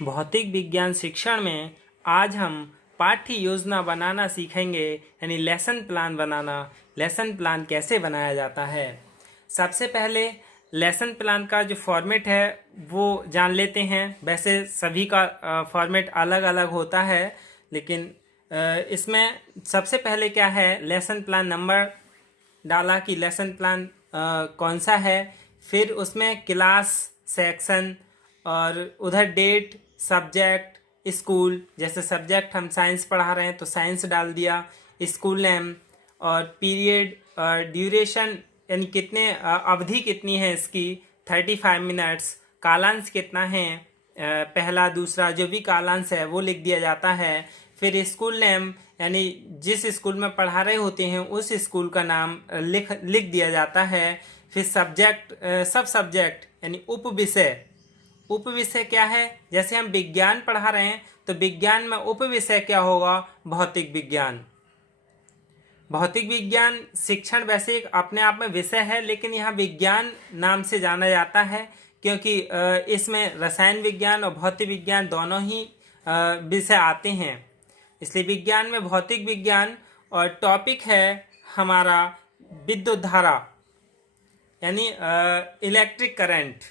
भौतिक विज्ञान शिक्षण में आज हम पाठ्य योजना बनाना सीखेंगे, यानी लेसन प्लान बनाना। लेसन प्लान कैसे बनाया जाता है? सबसे पहले लेसन प्लान का जो फॉर्मेट है वो जान लेते हैं। वैसे सभी का फॉर्मेट अलग अलग होता है, लेकिन इसमें सबसे पहले क्या है, लेसन प्लान नंबर डाला कि लेसन प्लान कौन सा है, फिर उसमें क्लास, सेक्शन और उधर डेट, सब्जेक्ट, स्कूल। जैसे सब्जेक्ट हम साइंस पढ़ा रहे हैं तो साइंस डाल दिया, स्कूल नेम और पीरियड और ड्यूरेशन, यानी कितने अवधि कितनी है इसकी, 35 मिनट्स। कालांश कितना है, पहला दूसरा जो भी कालांश है वो लिख दिया जाता है। फिर स्कूल नेम, यानी जिस स्कूल में पढ़ा रहे होते हैं उस स्कूल का नाम लिख दिया जाता है। फिर सब्जेक्ट, सब सब्जेक्ट यानी उप विषय। उप विषय क्या है? जैसे हम विज्ञान पढ़ा रहे हैं तो विज्ञान में उप विषय क्या होगा? भौतिक विज्ञान। भौतिक विज्ञान शिक्षण वैसे एक अपने आप में विषय है, लेकिन यहाँ विज्ञान नाम से जाना जाता है क्योंकि इसमें रसायन विज्ञान और भौतिक विज्ञान दोनों ही विषय आते हैं, इसलिए विज्ञान में भौतिक विज्ञान। और टॉपिक है हमारा विद्युत धारा, यानी इलेक्ट्रिक करंट।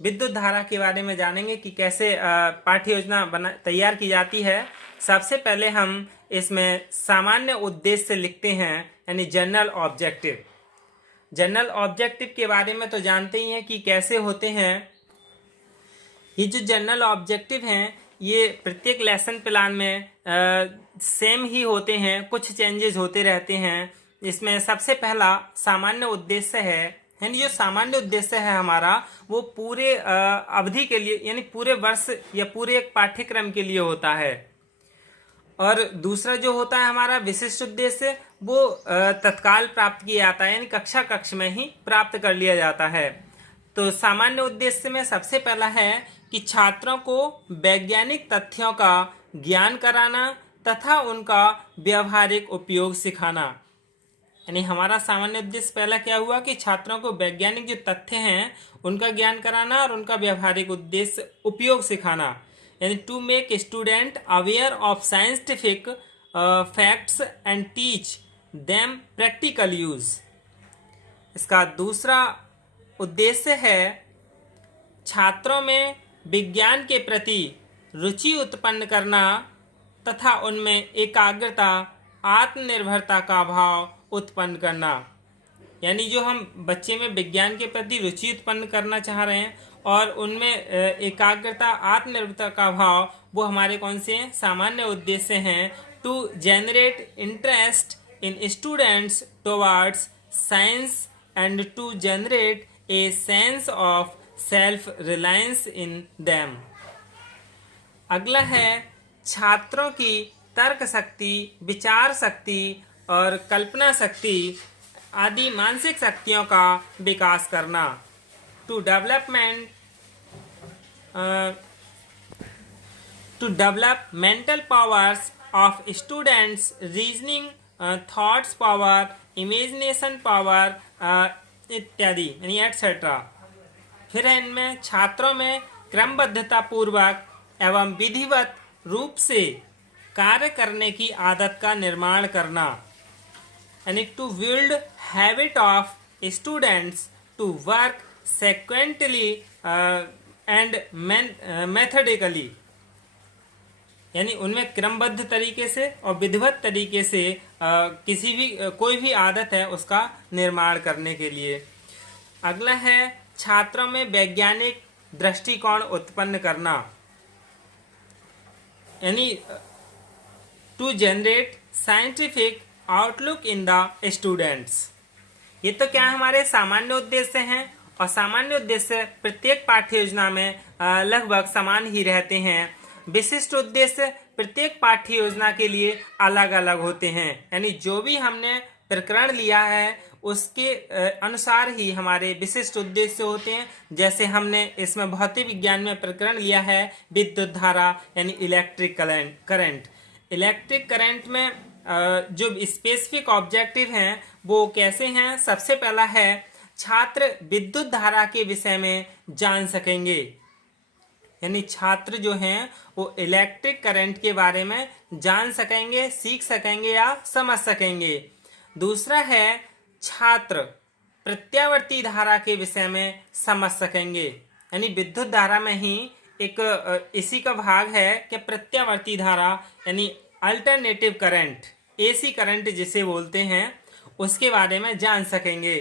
विद्युत धारा के बारे में जानेंगे कि कैसे पाठ्य योजना तैयार की जाती है। सबसे पहले हम इसमें सामान्य उद्देश्य लिखते हैं, यानी जनरल ऑब्जेक्टिव। जनरल ऑब्जेक्टिव के बारे में तो जानते ही हैं कि कैसे होते हैं। ये जो जनरल ऑब्जेक्टिव हैं ये प्रत्येक लेसन प्लान में सेम ही होते हैं, कुछ चेंजेस होते रहते हैं। इसमें सबसे पहला सामान्य उद्देश्य है, यानी जो सामान्य उद्देश्य है हमारा वो पूरे अवधि के लिए, यानी पूरे वर्ष या पूरे एक पाठ्यक्रम के लिए होता है। और दूसरा जो होता है हमारा विशिष्ट उद्देश्य, वो तत्काल प्राप्त किया जाता है, यानी कक्षा कक्ष में ही प्राप्त कर लिया जाता है। तो सामान्य उद्देश्य में सबसे पहला है कि छात्रों को वैज्ञानिक तथ्यों का ज्ञान कराना तथा उनका व्यवहारिक उपयोग सिखाना। यानी हमारा सामान्य उद्देश्य पहला क्या हुआ कि छात्रों को वैज्ञानिक जो तथ्य हैं उनका ज्ञान कराना और उनका व्यवहारिक उद्देश्य उपयोग सिखाना, यानी to make student aware of scientific facts and teach them practical use. इसका दूसरा उद्देश्य है छात्रों में विज्ञान के प्रति रुचि उत्पन्न करना तथा उनमें एकाग्रता, आत्मनिर्भरता का भाव उत्पन्न करना। यानी जो हम बच्चे में विज्ञान के प्रति रुचि उत्पन्न करना चाह रहे हैं और उनमें एकाग्रता, आत्मनिर्भरता का भाव, वो हमारे कौन से हैं? सामान्य उद्देश्य हैं। To generate interest in students towards science and to generate a sense of self reliance in them. अगला है छात्रों की तर्क शक्ति, विचार शक्ति और कल्पना शक्ति आदि मानसिक शक्तियों का विकास करना। To develop mental powers of students, reasoning, thoughts power, imagination power इत्यादि, यानी एटसेट्रा। फिर है इनमें छात्रों में क्रमबद्धता पूर्वक एवं विधिवत रूप से कार्य करने की आदत का निर्माण करना, यानी to build habit of students to work sequentially and methodically, यानी उनमें क्रमबद्ध तरीके से और विधिवत तरीके से किसी भी कोई भी आदत है उसका निर्माण करने के लिए। अगला है छात्रों में वैज्ञानिक दृष्टिकोण उत्पन्न करना, यानी to generate scientific outlook in the students. ये तो क्या हमारे सामान्य उद्देश्य हैं, और सामान्य उद्देश्य प्रत्येक पाठ्य योजना में लगभग समान ही रहते हैं। विशिष्ट उद्देश्य प्रत्येक पाठ्य योजना के लिए अलग अलग होते हैं, यानी जो भी हमने प्रकरण लिया है उसके अनुसार ही हमारे विशिष्ट उद्देश्य होते हैं। जैसे हमने इसमें भौतिक विज्ञान में प्रकरण लिया है विद्युत धारा, यानी इलेक्ट्रिक करंट। इलेक्ट्रिक करंट में जो स्पेसिफिक ऑब्जेक्टिव हैं वो कैसे हैं? सबसे पहला है छात्र विद्युत धारा के विषय में जान सकेंगे। यानी छात्र जो हैं वो इलेक्ट्रिक करंट के बारे में जान सकेंगे, सीख सकेंगे या समझ सकेंगे। दूसरा है छात्र प्रत्यावर्ती धारा के विषय में समझ सकेंगे, यानी विद्युत धारा में ही एक इसी का भाग है कि प्रत्यावर्ती धारा यानी अल्टरनेटिव करंट, एसी करंट जिसे बोलते हैं, उसके बारे में जान सकेंगे।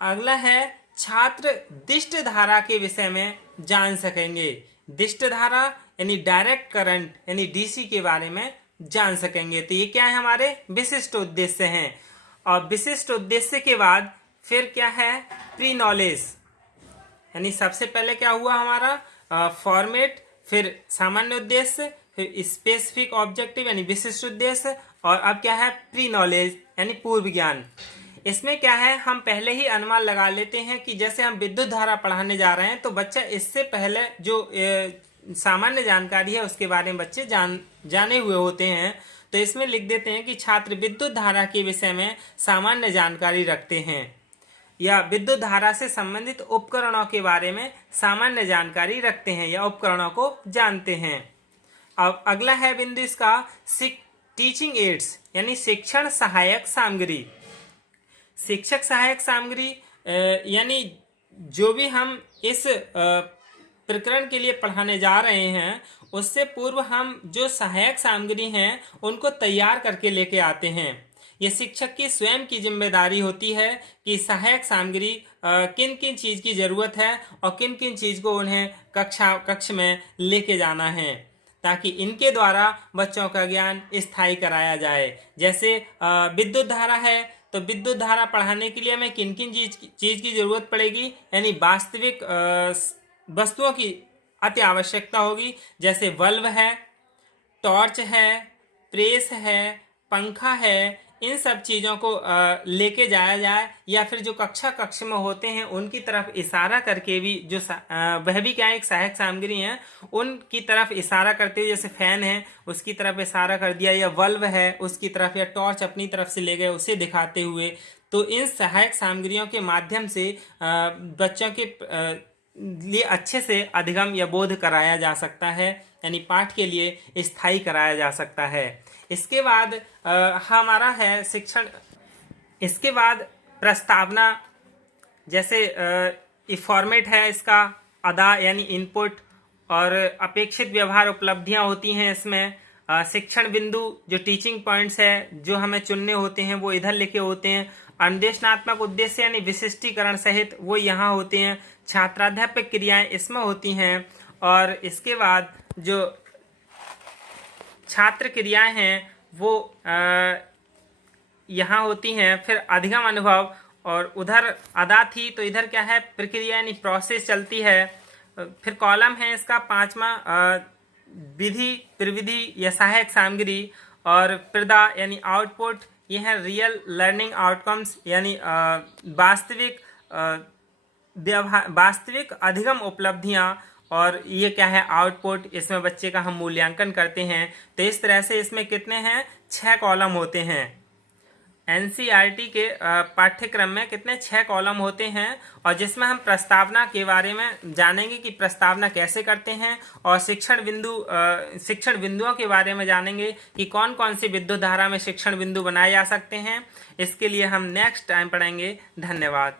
अगला है छात्र दिष्ट धारा के विषय में जान सकेंगे। दिष्ट धारा यानी डायरेक्ट करंट यानी डीसी के बारे में जान सकेंगे। तो ये क्या है, हमारे विशिष्ट उद्देश्य हैं। और विशिष्ट उद्देश्य के बाद फिर क्या है, प्री नॉलेज, यानी सबसे पहले क्या हुआ हमारा फॉर्मेट, फिर सामान्य उद्देश्य, फिर स्पेसिफिक ऑब्जेक्टिव यानी विशिष्ट उद्देश्य, और अब क्या है प्री नॉलेज यानी पूर्व ज्ञान। इसमें क्या है, हम पहले ही अनुमान लगा लेते हैं कि जैसे हम विद्युत धारा पढ़ाने जा रहे हैं तो बच्चा इससे पहले जो सामान्य जानकारी है उसके बारे में बच्चे जाने हुए होते हैं। तो इसमें लिख देते हैं कि छात्र विद्युत धारा के विषय में सामान्य जानकारी रखते हैं या विद्युत धारा से संबंधित उपकरणों के बारे में सामान्य जानकारी रखते हैं या उपकरणों को जानते हैं। अब अगला है बिंदु इसका टीचिंग एड्स यानी शिक्षण सहायक सामग्री। शिक्षक सहायक सामग्री यानी जो भी हम इस प्रकरण के लिए पढ़ाने जा रहे हैं उससे पूर्व हम जो सहायक सामग्री हैं उनको तैयार करके लेके आते हैं। ये शिक्षक की स्वयं की जिम्मेदारी होती है कि सहायक सामग्री किन किन चीज की जरूरत है और किन किन चीज को उन्हें कक्ष में लेके जाना है, ताकि इनके द्वारा बच्चों का ज्ञान स्थायी कराया जाए। जैसे विद्युत धारा है तो विद्युत धारा पढ़ाने के लिए हमें किन किन चीज की जरूरत पड़ेगी, यानी वास्तविक वस्तुओं की अति आवश्यकता होगी। जैसे बल्ब है, टॉर्च है, प्रेस है, पंखा है, इन सब चीज़ों को लेके जाया जाए, या फिर जो कक्ष में होते हैं उनकी तरफ इशारा करके भी जो वह भी क्या एक सहायक सामग्री है उनकी तरफ इशारा करते हुए, जैसे फैन है उसकी तरफ इशारा कर दिया, या बल्ब है उसकी तरफ, या टॉर्च अपनी तरफ से ले गए उसे दिखाते हुए। तो इन सहायक सामग्रियों के माध्यम से बच्चों के लिए अच्छे से अधिगम या बोध कराया जा सकता है, यानी पाठ के लिए स्थायी कराया जा सकता है। इसके बाद हमारा है शिक्षण, इसके बाद प्रस्तावना। जैसे फॉर्मेट है इसका अदा यानी इनपुट, और अपेक्षित व्यवहार उपलब्धियां होती हैं इसमें। शिक्षण बिंदु जो टीचिंग पॉइंट्स है जो हमें चुनने होते हैं वो इधर लिखे होते हैं। अनुदेशनात्मक उद्देश्य यानी विशिष्टीकरण सहित वो यहाँ होते हैं। छात्राध्यापक क्रियाएं इसमें होती हैं, और इसके बाद जो छात्र क्रियाएं हैं वो यहाँ होती हैं। फिर अधिगम अनुभव, और उधर अदा थी तो इधर क्या है प्रक्रिया यानी प्रोसेस चलती है। फिर कॉलम है इसका 5वां विधि प्रविधि या सहायक सामग्री, और प्रदा यानी आउटपुट, ये है रियल लर्निंग आउटकम्स यानी वास्तविक अधिगम उपलब्धियां, और ये क्या है आउटपुट, इसमें बच्चे का हम मूल्यांकन करते हैं। तो इस तरह से इसमें कितने हैं 6 कॉलम होते हैं। एनसीईआरटी के पाठ्यक्रम में कितने 6 कॉलम होते हैं, और जिसमें हम प्रस्तावना के बारे में जानेंगे कि प्रस्तावना कैसे करते हैं, और शिक्षण बिंदुओं के बारे में जानेंगे कि कौन कौन सी विद्युत धारा में शिक्षण बिंदु बनाए जा सकते हैं। इसके लिए हम नेक्स्ट टाइम पढ़ेंगे। धन्यवाद।